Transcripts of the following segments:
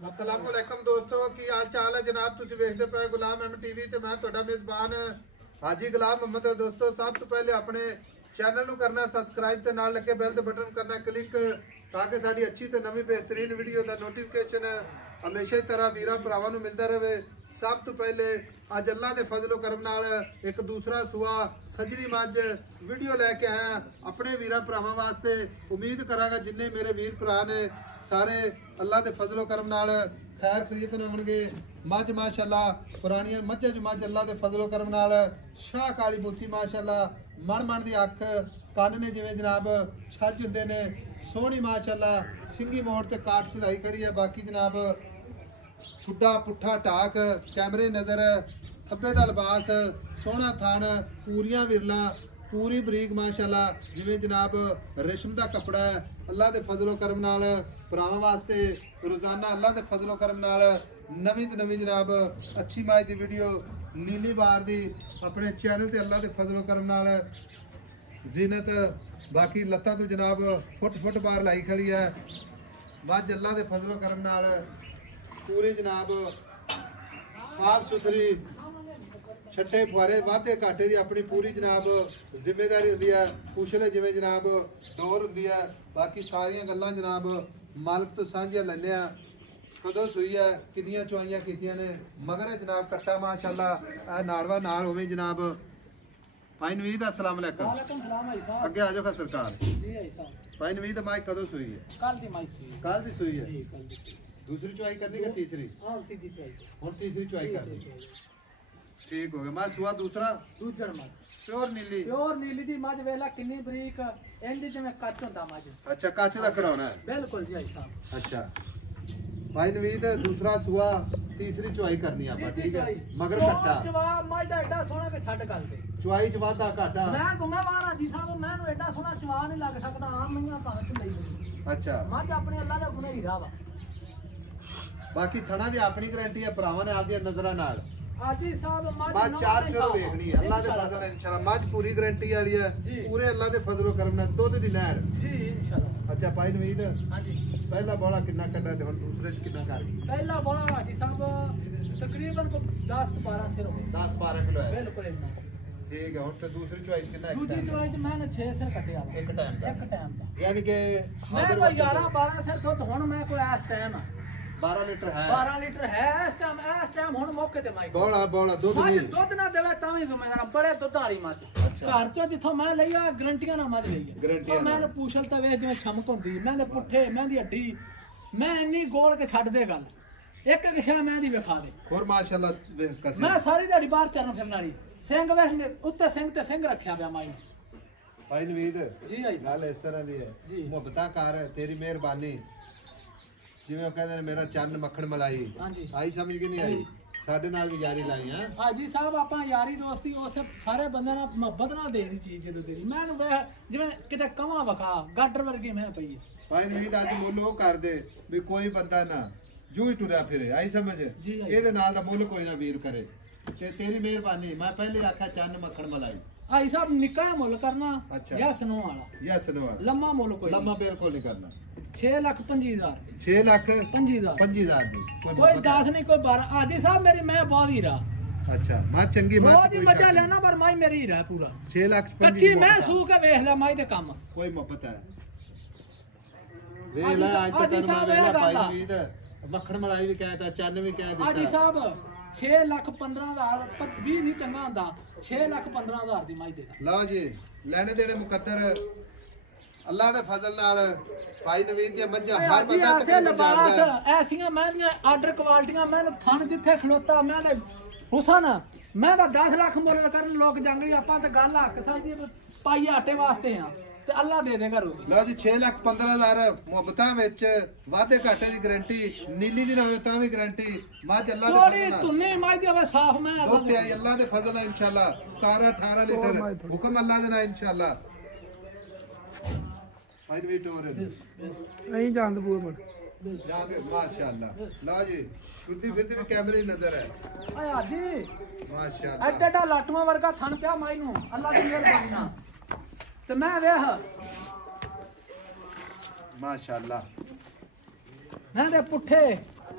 अस्सलाम वालेकुम दोस्तों की हाल चाल है जनाब। तुसी वेखदे पे गुलाम एम टीवी ते मैं तुहाडा मेज़बान हाजी गुलाम मोहम्मद। दोस्तों सब तो पहले अपने चैनल नूं करना सबसक्राइब ते नाल लगे बैल दे बटन करना क्लिक ताकि साडी अच्छी ते नवी बेहतरीन वीडियो दा नोटिफिकेशन हमेशा ही तरह वीरा भरावां नूं मिलदा रहे। सब तो पहले अज अल्लाह के फजलो करम नाल एक दूसरा सुआ सजरी मज वीडियो लैके आया अपने वीरा भरावां वास्ते। उम्मीद करांगा जिन्ने मेरे वीर भरा ने सारे अल्लाह के फजलो करम नाल खैर खरीद होणगे। मझ माशाअल्लाह पुरानियां मझां च मझ अल्लाह के फजलो करम नाल शाह काली बूथी माशाअल्लाह मण मण दी अख कन ने जिवें जनाब छज हुंदे ने सोहनी माशाअल्लाह सिंगी मोड़ ते काट चलाई खड़ी है। बाकी जनाब ठुड्डा पुट्ठा टाक कैमरे नज़र खब्बे दा लिबास सोहना थन पूरियां विरला पूरी बरीक माशाअल्लाह जिवें जनाब रेशम दा कपड़ा है। अल्लाह के फजलो करम नाल भरावां वास्ते रोज़ाना अल्लाह के फजलो करम नाल नवीं तो नवीं जनाब अच्छी माई दी वीडियो नीली बार दी अपने चैनल ते अल्लाह के फजलो करम नाल जीनत। बाकी लत्तां तो जनाब फुट फुट बार लाई खड़ी है। मझ अल्लाह के फजलो करम नाल पूरी जनाब साफ सुथरी छट्टे फुआरे वाधे घाटे की अपनी पूरी जनाब जिम्मेदारी होंदी है। पुछले जिवें जनाब डोर होंदी है। बाकी सारियां गल्लां जनाब मालक तो साझियां लैंदे आ। कदों सूई है कितनियां चुआइयां कीतियां ने मगर जनाब कट्टा माशाअल्लाह नाड़वा नाल होवे जनाब। भाई नवीद अस्सलाम वालेकुम। अगे आ जाओ सरकार। भाई नवीद माई कदों सूई है? कल दी सूई है। दूसरी चुआई करनी कि तीसरी? हुण तीसरी चुआई करनी। ठीक हो गया। मैं सुआ दूसरा प्योर नीली दी मझ वेला किन्नी बरीक इंज जिवें कच्च हुंदा मझ। अच्छा कच्च दा खड़ाउणा है बिल्कुल जी भाई साहब। अच्छा भाई नवीद दूसरा सुआ तीसरी चुआई करनी आपा। ठीक है मगर कट्टा जवाब मझ दा एडा सोहना के छड्ड गल दे चुआई च वाधा घाटा। मैं जिम्मेवार हां जी साहब। मैनू एडा सोहना चवा नहीं लग सकदा आम मईयां भां च लई। अच्छा मझ अपने अल्लाह दा गुने हीरा वा। बाकी थणा दी अपनी गारंटी है भरावां ने आपदी नजरां नाल हाजी साहब मझ चार फिर वेखनी है अल्लाह दे फजल इंशाल्लाह। मझ पूरी गारंटी वाली है पूरे अल्लाह दे फजलो करम नाल दुध दी लहर जी इंशाल्लाह। अच्छा भाई नवीद हां जी पहला बोला कितना कड्डा ते हुण दूसरे च कितना कर गई? पहला बोला हाजी साहब तकरीबन को 10 12 सिर हो 10 12 किलो है बिल्कुल इतना। ठीक है। हुण ते दूसरी चॉइस कितना है? दूसरी चॉइस मैंने 6 सिर कटिया एक टाइम दा यानी कि मैं कोई 11 12 सिर दुध हुण मैं कोई इस टाइम 12 लीटर है। 12 लीटर है इस टाइम हुण मौके ते माई बोला दूध नहीं दूध ना देवे तां भी जिम्मेदार बड़े दुधारी मत। घर चो जिथों मैं लिया गारंटियां ना मत लई गारंटियां मैंने पूछल ते वे जिवें छमक हुंदी मैंने पुट्ठे मैंदी हड्डी मैं इन्नी गोल के छड्ड दे गल एक एक शय मैं दी विखा दे और माशाअल्लाह कसी मैं सारी दिहाड़ी बाहर चरण फिरन वाली सिंह वेख उत्ते सिंह ते सिंह रखिया पिया माई भाई नवीद जी आई गल इस तरह दी है मुहब्बतां कर तेरी मेहरबानी जिवें ਉਹ ਕਹਿੰਦੇ ਨੇ ਮੇਰਾ ਚੰਨ ਮੱਖਣ ਮਲਾਈ ਆਈ ਸਮਝ ਕੇ ਨਹੀਂ ਆਈ ਸਾਡੇ ਨਾਲ ਵੀ ਯਾਰੀ ਲਾਈ ਹੈ। ਹਾਜੀ ਸਾਹਿਬ ਆਪਾਂ ਯਾਰੀ ਦੋਸਤੀ ਉਸ ਸਾਰੇ ਬੰਦੇ ਨਾਲ ਮੁਹੱਬਤ ਨਾਲ ਦੇਣੀ ਚੀਜ਼ ਜਦੋਂ ਦੇਣੀ ਮੈਂ ਜਿਵੇਂ ਕਿਤੇ ਕਵਾਂ ਵਖਾ ਗਾਡਰ ਵਰਗੀ ਮੈਂ ਪਈ ਭਾਈ ਨਵੀਦ ਅੱਜ ਮੁੱਲ ਉਹ ਕਰਦੇ ਵੀ ਕੋਈ ਬੰਦਾ ਨਾ ਜੂ ਹੀ ਟੁਰਿਆ ਫਿਰੇ ਆਈ ਸਮਝ ਇਹਦੇ ਨਾਲ ਦਾ ਮੁੱਲ ਕੋਈ ਨਾ ਵੀਰ ਕਰੇ ਤੇ ਤੇਰੀ ਮਿਹਰਬਾਨੀ। ਮੈਂ ਪਹਿਲੇ ਆਖਿਆ ਚੰਨ ਮੱਖਣ ਮਲਾਈ ਆਈ ਸਾਹਿਬ ਨਿੱਕਾ ਮੁੱਲ ਕਰਨਾ ਜਾਂ ਸਨੋ ਵਾਲਾ ਲੰਮਾ ਮੁੱਲ ਕੋਈ ਲੰਮਾ ਬਿਲਕੁਲ ਨਹੀਂ ਕਰਨਾ। 6,25,000 6,25,000 ਦੀ ਕੋਈ 10 नहीं कोई 12 आजी साहब मेरी मैं बहुत हीरा। अच्छा मां चंगी मां कोई मजा लेना पर माई मेरी हीरा पूरा 6,25,000 कच्ची मैं सू के देख ले माई दे काम कोई मोहब्बत है वे ला आज तक मैं वेला भाई वीद मक्खन मलाई भी कहता चन्न भी कह देता। आजी साहब 6,15,000 20 नहीं चंगा हुंदा 6,15,000 दी माई देगा। लो जी लेने देने मुकद्दर अल्लाह दे फजल नाल भाई नवीद दी मज्जा हर बंदा तकरीबन जानदा है। ऐसियां महंगियां आर्डर क्वालिटियां मैंने थन जिथे खलोता मैंने हुसन मैं 10 लाख मुੱਲ ਕਰਨ ਲੋਕ ਜੰਗਲੀ ਆਪਾਂ ਤੇ ਗੱਲ ਹੱਕ ਸਾਡੀ ਪਾਈ ਆਟੇ ਵਾਸਤੇ ਆ ਤੇ ਅੱਲਾ ਦੇ ਦੇਗਾ ਰੋਟੀ। ਲਓ ਜੀ 6,15,000 ਮੁਹੱਬਤਾਂ ਵਿੱਚ ਵਾਧੇ ਘਾਟੇ ਦੀ ਗਾਰੰਟੀ ਨੀਲੀ ਦੀ ਨਾ ਹੋਵੇ ਤਾਂ ਵੀ ਗਾਰੰਟੀ ਮੱਝ ਅੱਲਾ ਦੇ ਫਜ਼ਲ ਨਾਲ ਤੁਨੇ ਮੱਝ ਦੀ ਹੋਵੇ ਸਾਫ ਮੈਂ ਦੁੱਧ ਤੇ ਆਈ ਅੱਲਾ ਦੇ ਫਜ਼ਲ ਨਾਲ ਇਨਸ਼ਾਅੱਲਾ 17 18 ਲੀਟਰ ਹੁਕਮ ਅੱਲਾ ਦੇ ਨਾਲ ਇਨਸ਼ਾਅੱਲਾ। भाई भी टोर नहीं जान दे पूरा जान दे माशाअल्लाह। लो जी फिरती फिरती भी कैमरे नजर है आ यार जी माशाअल्लाह एडा लाटुआ वर्गा थन पिया माई नु अल्लाह दी मेहरबानी ना ते मैं वेख माशाअल्लाह मैं दे पुठे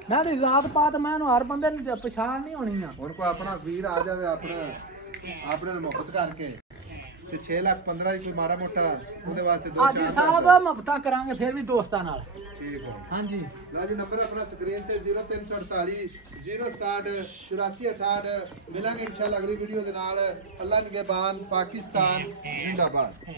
ਮੈਂ ਦੀ ਜ਼ਾਤ ਪਾਤ ਮੈਂ ਹਰ ਬੰਦੇ ਨੂੰ ਪਛਾਣ ਨਹੀਂ ਹੋਣੀ ਆ। ਹੁਣ ਕੋਈ ਆਪਣਾ ਵੀਰ ਆ ਜਾਵੇ ਆਪਣੇ ਨਾਲ ਮੁਹੱਬਤ ਕਰਕੇ ਤੇ 6 ਲੱਖ 15 ਦੀ ਕੋਈ ਮਾੜਾ ਮੋਟਾ ਉਹਦੇ ਵਾਸਤੇ 2-4 ਹਾਜੀ ਸਾਹਿਬ ਮੁਹੱਬਤਾਂ ਕਰਾਂਗੇ ਫਿਰ ਵੀ ਦੋਸਤਾਂ ਨਾਲ। ਠੀਕ ਹੈ ਹਾਂਜੀ ਲਓ ਜੀ ਨੰਬਰ ਆਪਣਾ ਸਕਰੀਨ ਤੇ 0348 067 8468 ਮਿਲਾਂਗੇ ਇਨਸ਼ਾਅੱਲਾ ਅਗਲੀ ਵੀਡੀਓ ਦੇ ਨਾਲ। ਅੱਲਾ ਨਿਗਹਿਬਾਨ, ਪਾਕਿਸਤਾਨ ਜ਼ਿੰਦਾਬਾਦ।